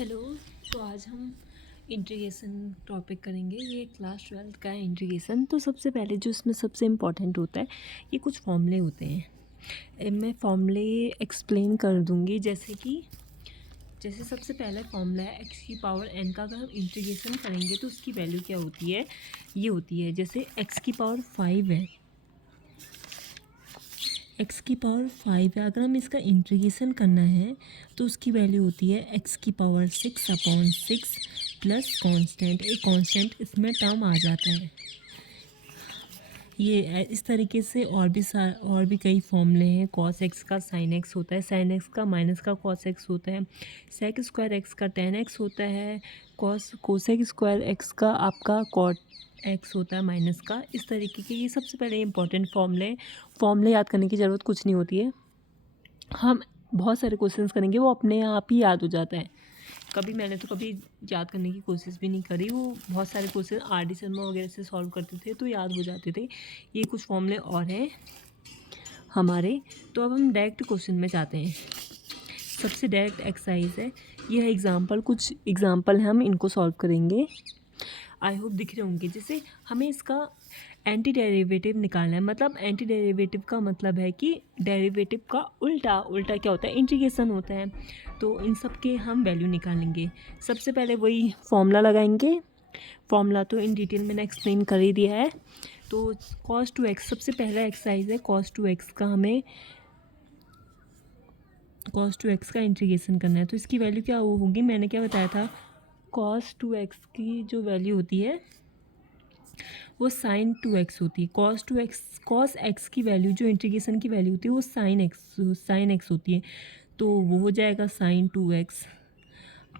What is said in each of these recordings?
Hello. तो आज हम इंटीग्रेशन टॉपिक करेंगे। ये क्लास 12 का है इंटीग्रेशन। तो सबसे पहले जो इसमें सबसे इम्पॉर्टेंट होता है, ये कुछ फॉर्मूले होते हैं। मैं फॉर्मूले एक्सप्लेन कर दूँगी। जैसे सबसे पहला फॉर्मूला है एक्स की पावर एन का। अगर हम इंटीग्रेशन करेंगे तो उसकी वैल्यू क्या होती है, ये होती है जैसे एक्स की पावर 5 है, एक्स की पावर 5 है। अगर हम इसका इंटीग्रेशन करना है तो उसकी वैल्यू होती है एक्स की पावर 6/6 प्लस कांस्टेंट। एक कांस्टेंट इसमें टर्म आ जाता है। ये इस तरीके से और भी कई फॉर्मूले हैं। कॉस एक्स का साइन एक्स होता है, साइन एक्स का माइनस का कॉस एक्स होता है, सेक स्क्वायर एक्स का टेन एक्स होता है, कोसेक स्क्वायर एक्स का आपका कॉट एक्स होता है माइनस का। इस तरीके के ये सबसे पहले इंपॉर्टेंट फॉर्मूले याद करने की ज़रूरत कुछ नहीं होती है। हम बहुत सारे क्वेश्चंस करेंगे, वो अपने आप ही याद हो जाता है। मैंने तो कभी याद करने की कोशिश भी नहीं करी। वो बहुत सारे क्वेश्चन आर डी शर्मा वगैरह से सॉल्व करते थे तो याद हो जाते थे। ये कुछ फॉर्मूले और हैं हमारे। तो अब हम डायरेक्ट क्वेश्चन में जाते हैं। सबसे डायरेक्ट एक्सरसाइज है, यह एग्जाम्पल, कुछ एग्जाम्पल हैं, हम इनको सॉल्व करेंगे। आई होप दिख रहे होंगे। जैसे हमें इसका एंटी डेरिवेटिव निकालना है। मतलब एंटी डेरिवेटिव का मतलब है कि डेरिवेटिव का उल्टा क्या होता है, इंटीग्रेशन होता है। तो इन सब के हम वैल्यू निकालेंगे। सबसे पहले वही फॉर्मूला लगाएंगे। फॉर्मूला तो इन डिटेल मैंने एक्सप्लेन कर ही दिया है। तो cos 2x सबसे पहला एक्सरसाइज है। cos 2x का हमें cos 2x का इंटीग्रेशन करना है। तो इसकी वैल्यू क्या होगी, मैंने क्या बताया था, cos 2x की जो वैल्यू होती है वो sin 2x होती है। cos x की वैल्यू, जो इंटीग्रेशन की वैल्यू होती है वो sin x होती है। तो वो हो जाएगा sin 2x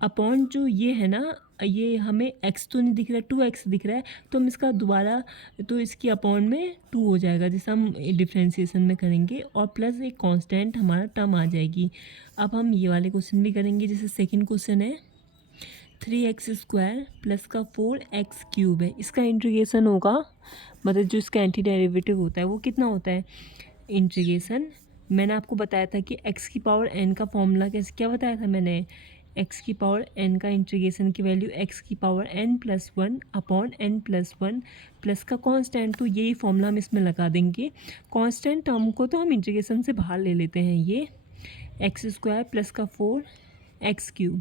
अपॉन जो ये है ना, ये हमें x तो नहीं दिख रहा है, 2x दिख रहा है। तो हम इसका दोबारा, तो इसकी अपॉन में 2 हो जाएगा जैसे हम डिफ्रेंशिएशन में करेंगे, और प्लस एक कांस्टेंट हमारा टर्म आ जाएगी। अब हम ये वाले क्वेश्चन भी करेंगे। जैसे सेकंड क्वेश्चन है 3x² प्लस का 4x³ है। इसका इंटीग्रेशन होगा, मतलब जो इसका एंटी डेरिवेटिव होता है वो कितना होता है इंटीग्रेशन। मैंने आपको बताया था कि x की पावर n का फॉर्मूला कैसे, क्या बताया था मैंने, x की पावर n का इंटीग्रेशन की वैल्यू x की power n+1 upon n+1 plus का कांस्टेंट। तो यही फॉर्मूला हम इसमें लगा देंगे। कांस्टेंट टर्म को तो हम इंटीग्रेशन से बाहर ले लेते हैं। ये x² प्लस का 4x³।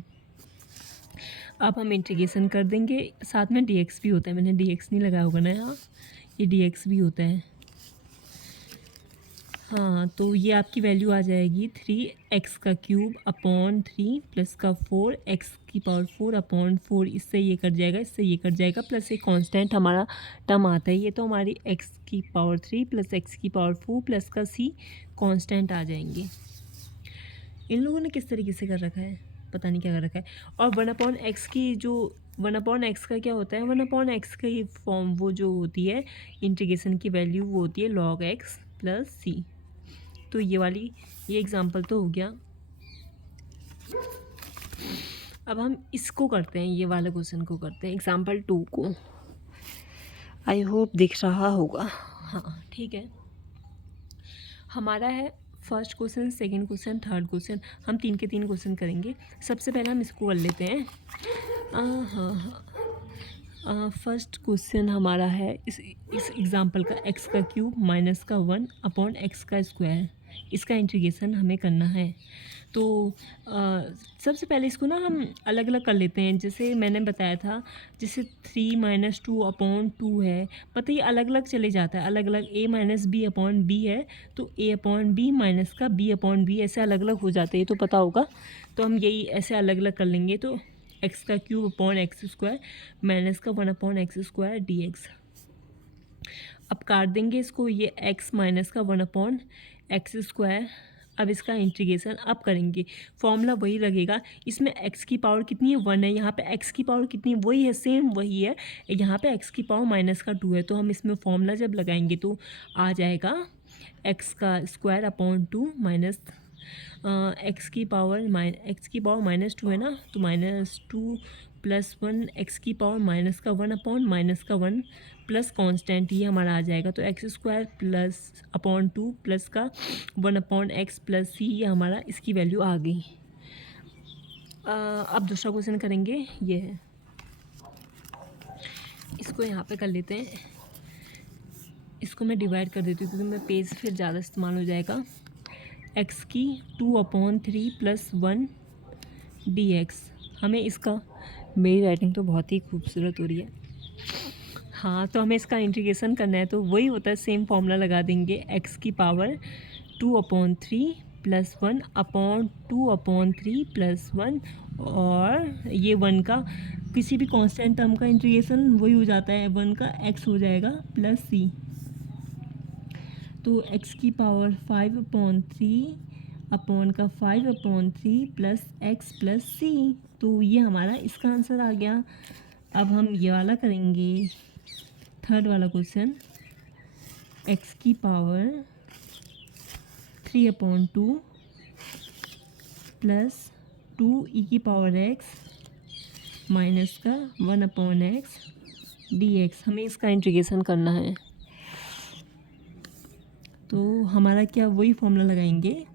अब हम इंटीग्रेशन कर देंगे। साथ में dx भी होता है, मैंने dx नहीं लगाया होगा ना यहाँ, ये dx भी होता है। हाँ, तो ये आपकी वैल्यू आ जाएगी 3x³ अपॉन 3 प्लस का 4x⁴ अपॉन 4। इससे ये कट जाएगा, इससे ये कट जाएगा, प्लस एक कांस्टेंट हमारा टर्म आता है। ये तो हमारी x³ प्लस x⁴ प्लस का c कांस्टेंट आ जाएंगे। इन लोगों ने किस तरीके से कर रखा है, पता नहीं क्या कर रखा है। और 1/x की जो 1/x का क्या होता है, 1/x का ये फॉर्म, वो जो होती है इंटीग्रेशन की वैल्यू, वो होती है log x प्लस c। तो ये एग्जांपल तो हो गया। अब हम इसको करते हैं, ये वाले क्वेश्चन को करते हैं, एग्जांपल 2 को। आई होप दिख रहा होगा। हाँ ठीक है। हमारा है first question, second question, third question. हम 3 के 3 क्वेश्चन करेंगे। सबसे पहले हम इसको कर लेते हैं। फर्स्ट क्वेश्चन हमारा है इस एग्जांपल का x³ माइनस का 1 अपॉन x²। इसका इंटीग्रेशन हमें करना है। तो सबसे पहले इसको ना हम अलग अलग कर लेते हैं। जैसे मैंने बताया था, जैसे 3 - 2 अपॉन 2 है, पता ये अलग अलग चले जाता है, अलग अलग a - b अपॉन b है, तो a अपॉन b माइनस का b अपॉन b, ऐसे अलग अलग हो जाते हैं, तो पता होगा। तो हम यही ऐसे अलग अलग कर लेंगे। तो x³ अपॉन x² माइनस का 1 अपॉन x² dx। अब काट देंगे इसको, ये x माइनस का 1 अपॉन x²। अब इसका इंटीग्रेशन अब करेंगे, फॉर्मूला वही लगेगा। इसमें x की पावर कितनी है, 1 है। यहाँ पे x की पावर कितनी है, वही है, सेम वही है। यहाँ पे x की पावर माइनस का 2 है। तो हम इसमें फॉर्मूला जब लगाएंगे तो आ जाएगा x² अपॉन 2 माइनस x की पावर -2 है ना, तो -2 प्लस 1 x की पावर माइनस का 1 अपॉन माइनस का 1 प्लस कांस्टेंट, ये हमारा आ जाएगा। तो x² प्लस अपॉन 2 प्लस का 1 अपॉन x प्लस c, ये हमारा इसकी वैल्यू आ गई। अब दूसरा क्वेश्चन करेंगे, ये है, इसको यहाँ पे कर लेते हैं, इसको मैं डिवाइड कर देती हूँ क्योंकि मैं पेज फिर ज़्यादा इस्तेमाल हो जाएगा। एक्स की 2/3 + 1 dx, हमें इसका, मेरी राइटिंग तो बहुत ही खूबसूरत हो रही है। हाँ, तो हमें इसका इंटीग्रेशन करना है, तो वही होता है, सेम फॉर्मूला लगा देंगे, एक्स की पावर 2/3 + 1/2/3 + 1, और ये 1 का किसी भी कांस्टेंट टर्म का इंटीग्रेशन वही हो जाता है, 1 का x हो जाएगा प्लस c। तो x की पावर 5/3 अपॉन का 5/3 + x + c, तो ये हमारा इसका आंसर आ गया। अब हम ये वाला करेंगे, थर्ड वाला क्वेश्चन, x की पावर 3/2 + 2e की पावर x माइनस का 1/x dx, हमें इसका इंटीग्रेशन करना है। तो हमारा क्या, वही फॉर्मूला लगाएंगे,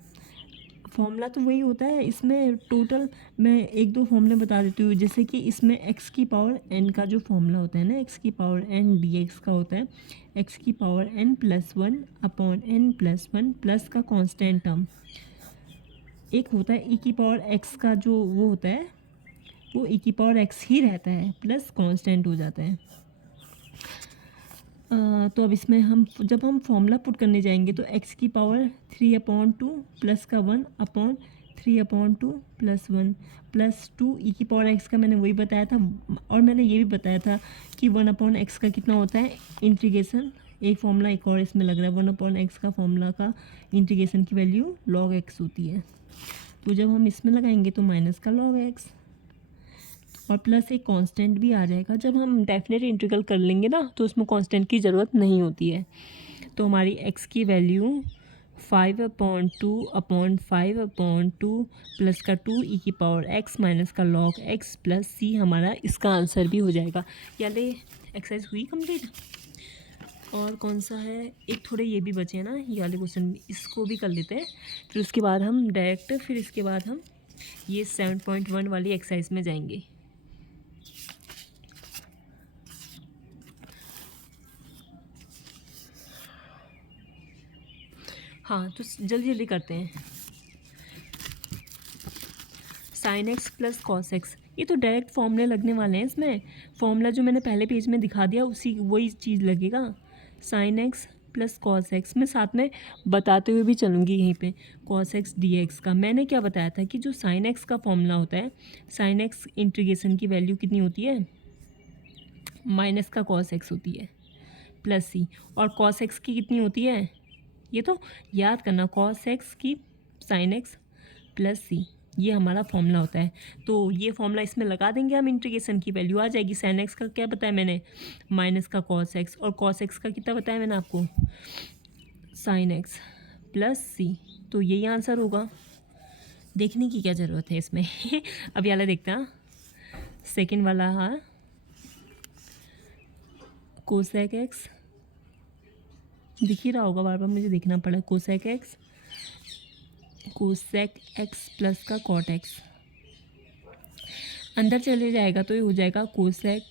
फॉर्मूला तो वही होता है, इसमें टोटल मैं एक दो फॉर्मूले बता देती हूँ। जैसे कि इसमें x की पावर n का जो फॉर्मूला होता है ना, x की पावर n dx का होता है x की power n + 1 upon n + 1 plus का कांस्टेंट टर्म, एक होता है e की पावर x का, जो वो होता है वो e की पावर x ही रहता है, प्लस कांस्टेंट हो जाता है। तो अब इसमें हम जब हम फॉर्मूला पुट करने जाएंगे तो x की पावर 3/2 प्लस का 1/3/2 + 1 + 2e की पावर x का मैंने वही बताया था, और मैंने ये भी बताया था कि 1/x का कितना होता है इंटीग्रेशन, एक फॉर्मूला एक और इसमें लग रहा है, 1/x का फॉर्मूला का इंटीग्रेशन की वैल्यू log x होती है। तो जब हम इसमें लगाएंगे तो माइनस का log x और प्लस एक कांस्टेंट भी आ जाएगा। जब हम डेफिनेट इंटीग्रल कर लेंगे ना तो उसमें कांस्टेंट की ज़रूरत नहीं होती है। तो हमारी x की वैल्यू 5/2 प्लस का 2e की पावर x माइनस का log x प्लस c, हमारा इसका आंसर भी हो जाएगा। यानी एक्सरसाइज हुई कंप्लीट। और कौन सा है, एक थोड़े ये भी बचे हैं ना, ये वाले क्वेश्चन, इसको भी कर लेते हैं, फिर उसके बाद हम डायरेक्ट, फिर इसके बाद हम ये 7.1 वाली एक्सरसाइज में जाएंगे। हाँ, तो जल्दी जल्दी करते हैं। sin x + cos x, ये तो डायरेक्ट फॉर्मूले लगने वाले हैं इसमें, फॉर्मूला जो मैंने पहले पेज में दिखा दिया उसी वही चीज़ लगेगा। sin x + cos x, मैं साथ में बताते हुए भी चलूँगी यहीं पे, cos x dx का मैंने क्या बताया था कि जो sin x का फॉर्मूला होता है, sin x इंटीग्रेशन की वैल्यू कितनी होती है, माइनस का cos x होती है प्लस c, और cos x की कितनी होती है, ये तो याद करना, cos x की sin x प्लस c, ये हमारा फॉर्मूला होता है। तो ये फॉर्मूला इसमें लगा देंगे हम, इंटीग्रेशन की वैल्यू आ जाएगी। sin x का क्या बताया मैंने, माइनस का cos x, और cos x का कितना बताया मैंने आपको, sin x प्लस c, तो यही आंसर होगा। देखने की क्या ज़रूरत है इसमें अब वाला देखते हैं, सेकेंड वाला, हाँ, कोसेक एक्स, दिख ही रहा होगा, बार बार मुझे देखना पड़ा, कोसेक एक्स प्लस का कॉट एक्स, अंदर चले जाएगा तो ये हो जाएगा कोसेक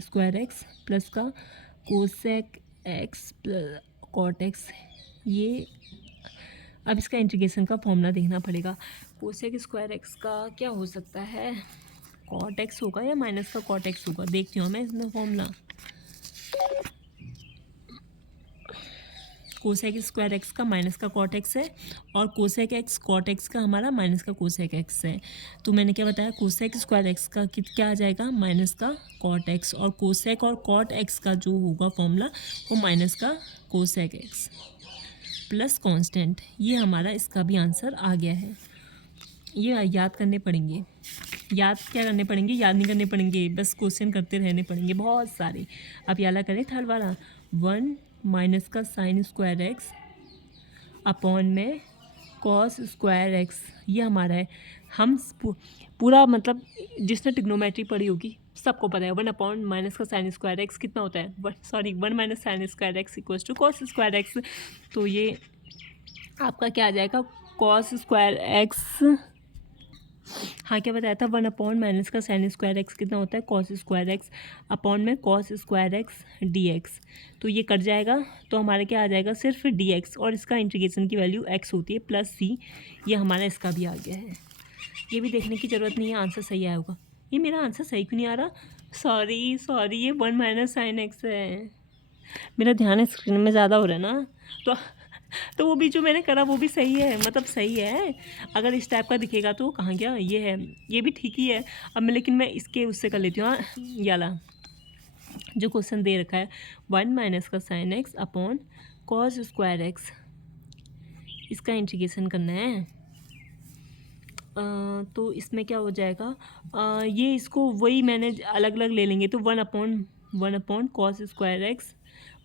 स्क्वायर एक्स प्लस का cosec x plus cot x. ये अब इसका इंटीग्रेशन का फॉर्मूला देखना पड़ेगा। कोसेक स्क्वायर एक्स का क्या हो सकता है, कॉट एक्स होगा या माइनस का कॉट एक्स होगा, देखती हूँ मैं इसमें फॉर्मूला। कोसेक स्क्वायर एक्स का माइनस का कॉट एक्स है, और कोसेक एक्स कॉट एक्स का हमारा माइनस का कोसेक एक्स है। तो मैंने क्या बताया, कोसेक स्क्वायर एक्स का क्या आ जाएगा, माइनस का कॉट एक्स, और कोसेक और कॉट एक्स का जो होगा फॉर्मूला वो माइनस का कोसेक एक्स प्लस कांस्टेंट। ये हमारा इसका भी आंसर आ गया है। ये याद करने पड़ेंगे, याद क्या करने पड़ेंगे, याद नहीं करने पड़ेंगे, बस क्वेश्चन करते रहने पड़ेंगे बहुत सारे। अब याला करें थर्ड वाला, 1 माइनस का साइन स्क्वायर एक्स अपॉन में कॉस स्क्वायर एक्स, ये हमारा है। हम पूरा मतलब जिसने ट्रिग्नोमेट्री पढ़ी होगी सबको पता है, 1 अपॉन माइनस का साइन स्क्वायर एक्स कितना होता है, 1 minus sine square x equals to cos square x. तो ये आपका क्या आ जाएगा, कॉस स्क्वायर एक्स हाँ क्या बताया था, 1 माइनस का साइन स्क्वायर एक्स कितना होता है, कॉस स्क्वायर एक्स अपॉन में cos square x d x. तो ये कट जाएगा तो हमारा क्या आ जाएगा, सिर्फ डी एक्स, और इसका इंटीग्रेशन की वैल्यू एक्स होती है प्लस सी। ये हमारा इसका भी आ गया है। ये भी देखने की ज़रूरत नहीं है, आंसर सही आया होगा। ये मेरा आंसर सही क्यों नहीं आ रहा, सॉरी ये 1 माइनस साइन एक्स है। मेरा ध्यान स्क्रीन में ज़्यादा हो रहा है ना, तो वो भी जो मैंने करा वो भी सही है, मतलब सही है। अगर इस टाइप का दिखेगा तो कहाँ गया, ये है, ये भी ठीक ही है। अब मैं लेकिन मैं इसके उससे कर लेती हूँ। हाँ ये वाला जो क्वेश्चन दे रखा है, 1 माइनस का sine x upon cos square x, इसका इंटीग्रेशन करना है। तो इसमें क्या हो जाएगा, ये इसको वही मैंने अलग अलग ले लेंगे तो 1 upon cos square x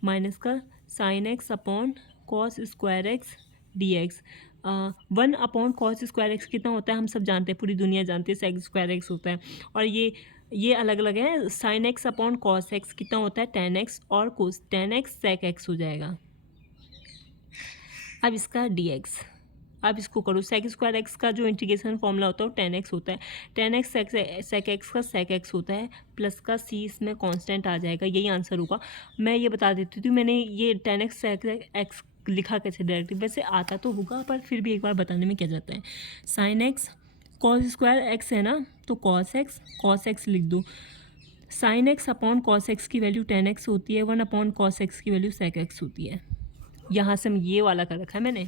minus का sine x upon cos square x d x. 1 upon cos square x कितना होता है हम सब जानते हैं, पूरी दुनिया जानती है, सेक स्क्वायर एक्स होता है। और ये अलग अलग है, sine x upon cos x कितना होता है, टेन एक्स, और cos tan x sec x हो जाएगा। अब इसका डी एक्स, अब इसको करो, सेक स्क्वायर एक्स का जो इंटीग्रेशन फॉर्मूला होता है वो 10x होता है, 10x सेक एक्स का सेक एक्स होता है, प्लस का c इसमें कांस्टेंट आ जाएगा, यही आंसर होगा। मैं ये बता देती थी, मैंने ये 10x सेक एक्स लिखा कैसे डायरेक्टली, वैसे आता तो होगा पर फिर भी एक बार बताने में क्या जाता है। Sine x cos square x है ना, तो कॉस एक्स लिख दो। Sign x upon cos x की वैल्यू 10x होती है, 1/cos x की वैल्यू सेक एक्स होती है। यहाँ से ये वाला कर रखा है मैंने।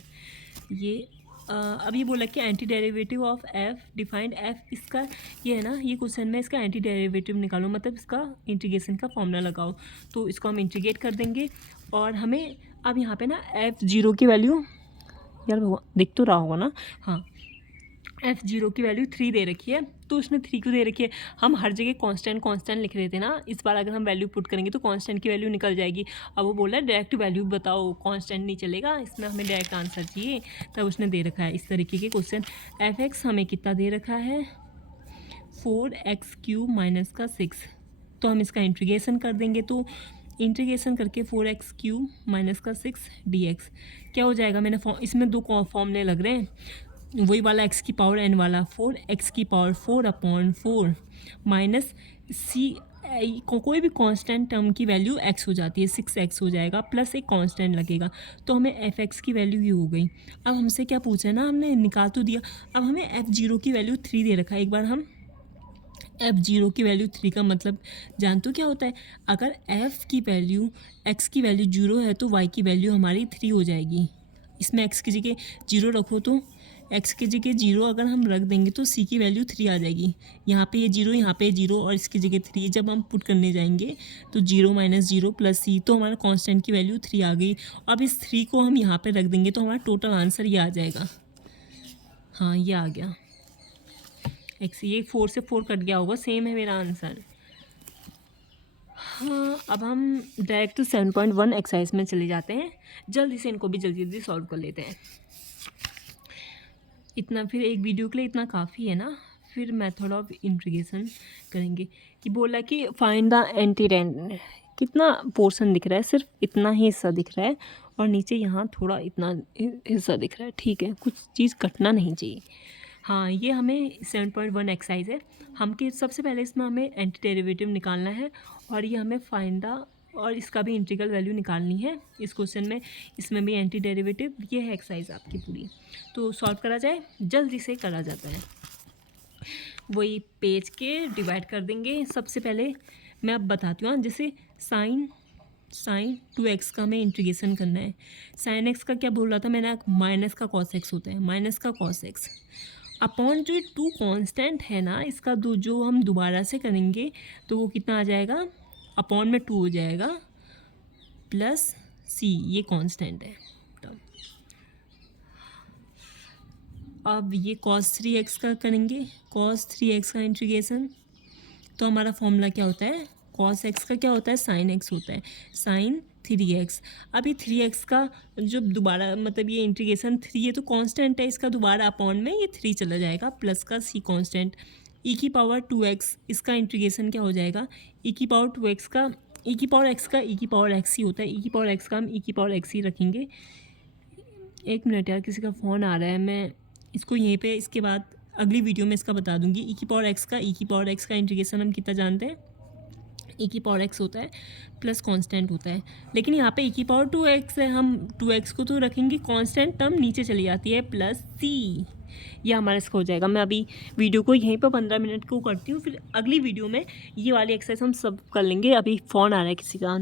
ये अब ये बोला कि anti derivative of F defined F, इसका ये है ना, ये क्वेश्चन में इसका एंटी डेरिवेटिव निकालो, मतलब इसका इंटीग्रेशन का फॉर्मूला लगाओ। तो इसको हम इंटीग्रेट कर देंगे और हमें अब यहाँ पे ना f0 की वैल्यू, यार दिख तो रहा होगा ना, हाँ f0 की वैल्यू 3 दे रखी है। तो उसने 3 क्यों दे रखी है, हम हर जगह कांस्टेंट लिख रहे थे ना, इस बार अगर हम वैल्यू पुट करेंगे तो कांस्टेंट की वैल्यू निकल जाएगी। अब वो बोला डायरेक्ट वैल्यू बताओ, कांस्टेंट नहीं चलेगा, इसमें हमें डायरेक्ट आंसर चाहिए, तब उसने दे रखा है इस तरीके के क्वेश्चन। f(x) हमें कितना दे रखा है, 4x³ माइनस का 6। तो हम इसका इंटीग्रेशन कर देंगे, तो इंटीग्रेशन करके 4x³ माइनस का 6 dx क्या हो जाएगा। मैंने इसमें दो फॉर्मूले लग रहे हैं, वही वाला x की पावर n वाला, 4x की पावर 4/4 माइनस सी, कोई भी कांस्टेंट टर्म की वैल्यू x हो जाती है, 6x हो जाएगा, प्लस एक कांस्टेंट लगेगा, तो हमें f(x) की वैल्यू ये हो गई। अब हमसे क्या पूछा है ना, हमने निकाल तो दिया, अब हमें f(0) की वैल्यू 3 दे रखा है। एक बार हम f(0) की वैल्यू 3 का मतलब जानते हो क्या होता है, अगर f की वैल्यू x की वैल्यू 0 है तो y की वैल्यू हमारी 3 हो जाएगी। इसमें x की जगह 0 रखो तो x की जगह 0 अगर हम रख देंगे तो c की वैल्यू 3 आ जाएगी। यहाँ पे ये 0, यहाँ पे 0 और इसकी जगह 3, जब हम पुट करने जाएंगे तो 0 - 0 प्लस c, तो हमारा कांस्टेंट की वैल्यू 3 आ गई। अब इस 3 को हम यहाँ पे रख देंगे तो हमारा टोटल आंसर ये आ जाएगा। हाँ ये आ गया x, ये 4 से 4 कट गया होगा, सेम है मेरा आंसर। हाँ अब हम डायरेक्ट 7.1 एक्सरसाइज में चले जाते हैं, जल्दी से इनको भी जल्दी सॉल्व कर लेते हैं। इतना फिर एक वीडियो के लिए इतना काफ़ी है ना, फिर मेथड ऑफ इंटीग्रेशन करेंगे। कि बोला कि फाइंड द एंटीरेंड, कितना पोर्शन दिख रहा है, सिर्फ इतना ही हिस्सा दिख रहा है और नीचे यहाँ थोड़ा इतना हिस्सा दिख रहा है, ठीक है, कुछ चीज़ कटना नहीं चाहिए। हाँ ये हमें 7.1 एक्सरसाइज है, हम कि सबसे पहले इसमें हमें एंटी डेरिवेटिव निकालना है और ये हमें फाइंड द, और इसका भी इंटीग्रल वैल्यू निकालनी है इस क्वेश्चन में, इसमें भी एंटी डेरिवेटिव। ये है एक्सरसाइज आपकी पूरी, तो सॉल्व करा जाए, जल्दी से करा जाता है। वही पेज के डिवाइड कर देंगे। सबसे पहले मैं अब बताती हूँ, जैसे साइन 2x का हमें इंटीग्रेशन करना है। साइन x का क्या बोल रहा था मैंने, माइनस का कॉस x होता है, माइनस का कॉस x अपॉन जो 2 कांस्टेंट है ना, इसका जो हम दोबारा से करेंगे तो वो कितना आ जाएगा, अपॉन में 2 हो जाएगा, प्लस c, ये कांस्टेंट है। अब ये cos 3x का करेंगे, cos 3x का इंटीग्रेशन, तो हमारा फॉर्मूला क्या होता है, cos x का क्या होता है, sin x होता है, sin 3x। अब ये 3x का जो दोबारा मतलब ये इंटीग्रेशन 3 है तो कांस्टेंट है, इसका दोबारा अपॉन में ये 3 चला जाएगा, प्लस का c कांस्टेंट, e की पावर 2x, इसका इंटीग्रेशन क्या हो जाएगा, e की पावर 2x का, e की पावर x का e की पावर x ही होता है, e की पावर x का हम e की पावर x ही रखेंगे। एक मिनट यार, किसी का फ़ोन आ रहा है, मैं इसको यहीं पे इसके बाद अगली वीडियो में इसका बता दूंगी। ई की पावर एक्स का इंटीग्रेशन हम कितना जानते हैं, ई की पावर एक्स होता है प्लस कांस्टेंट होता है, लेकिन यहाँ पे ई की पावर 2x है, हम 2x को तो रखेंगे कांस्टेंट, टर्म नीचे चली जाती है प्लस सी, ये हमारा इसका हो जाएगा। मैं अभी वीडियो को यहीं पर 15 मिनट को करती हूँ, फिर अगली वीडियो में ये वाली एक्सरसाइज हम सब कर लेंगे। अभी फ़ोन आ रहा है किसी का।